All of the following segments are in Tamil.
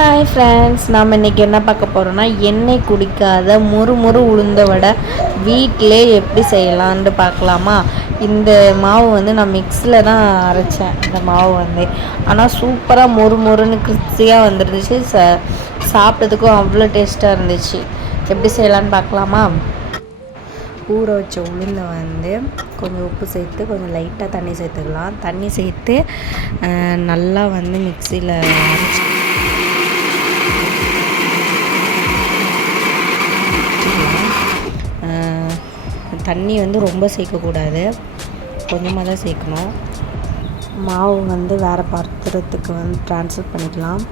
ஹாய் ஃப்ரெண்ட்ஸ், நாம் இன்றைக்கி என்ன பார்க்க போகிறோன்னா எண்ணெய் குடிக்காத முறு உளுந்த வடை வீட்டிலே எப்படி செய்யலான்னு பார்க்கலாமா. இந்த மாவு வந்து நான் மிக்ஸில் தான் அரைச்சேன். இந்த மாவு வந்து ஆனால் சூப்பராக மொறுன்னு கிறிஸ்பியாக வந்துருந்துச்சு. சாப்பிட்டதுக்கும் அவ்வளோ டேஸ்ட்டாக இருந்துச்சு. எப்படி செய்யலான்னு பார்க்கலாமா. ஊற வச்ச உளுந்தை வந்து கொஞ்சம் உப்பு சேர்த்து கொஞ்சம் லைட்டாக தண்ணி சேர்த்துக்கலாம். தண்ணி சேர்த்து நல்லா வந்து மிக்ஸியில் அரைச்சி தண்ணி வந்து ரொம்ப சேர்க்கக்கூடாது, கொஞ்சமாக தான் சேர்க்கணும். மாவு வந்து வேறு பாத்திரத்துக்கு வந்து ட்ரான்ஸ்ஃபர் பண்ணிக்கலாம்.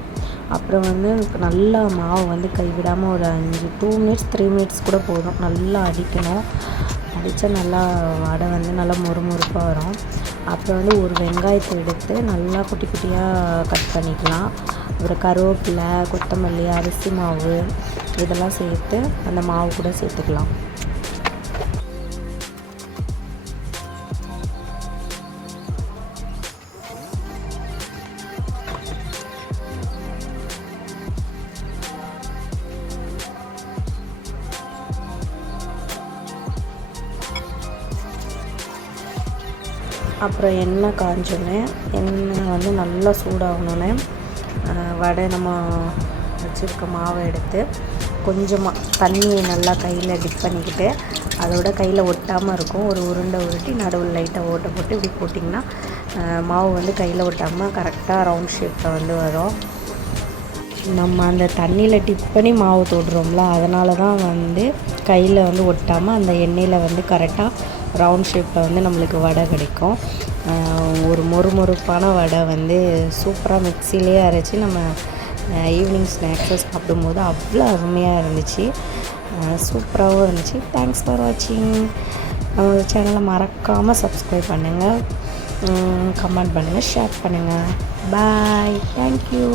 அப்புறம் வந்து நல்லா மாவு வந்து கைவிடாமல் ஒரு 2 மினிட்ஸ் 3 மினிட்ஸ் கூட போதும். நல்லா அடிக்கணும். அடித்தா நல்லா வடை வந்து நல்லா மொறுப்பாக வரும். அப்புறம் வந்து ஒரு வெங்காயத்தை எடுத்து நல்லா குட்டி குட்டியாக கட் பண்ணிக்கலாம். அப்புறம் கருவேப்பிலை, கொத்தமல்லி, அரிசி மாவு இதெல்லாம் சேர்த்து அந்த மாவு கூட சேர்த்துக்கலாம். அப்புறம் எண்ணெய் காஞ்சோன்னே எண்ணெய் வந்து நல்லா சூடாகணுன்னே வடை நம்ம வச்சுருக்க மாவை எடுத்து கொஞ்சமாக தண்ணியை நல்லா கையில் டிப் பண்ணிக்கிட்டு அதோட கையில் ஒட்டாமல் இருக்கும் ஒரு உருண்டை உருட்டி நடுவில் லைட்டாக ஓட்டை போட்டு இப்படி போட்டிங்கன்னா மாவு வந்து கையில் ஒட்டாமல் கரெக்டாக ரவுண்ட் ஷேப்பில் வந்து வரும். நம்ம அந்த தண்ணியில் டிப் பண்ணி மாவு தொடுறோம்ல, அதனால தான் வந்து கையில் வந்து ஒட்டாமல் அந்த எண்ணெயில் வந்து கரெக்டாக ரவுண்ட் ஷேப்பில் வந்து நம்மளுக்கு வடை கிடைக்கும். ஒரு மொறுப்பான வடை வந்து சூப்பராக மிக்ஸிலே அரைச்சி நம்ம ஈவினிங் ஸ்நாக்ஸை சாப்பிடும்போது அவ்வளோ அருமையாக இருந்துச்சு. சூப்பராகவும் இருந்துச்சு. தேங்க்ஸ் ஃபார் வாட்சிங். நம்ம சேனலை மறக்காமல் சப்ஸ்கிரைப் பண்ணுங்கள், கமெண்ட் பண்ணுங்கள், ஷேர் பண்ணுங்கள். பாய். தேங்க்யூ.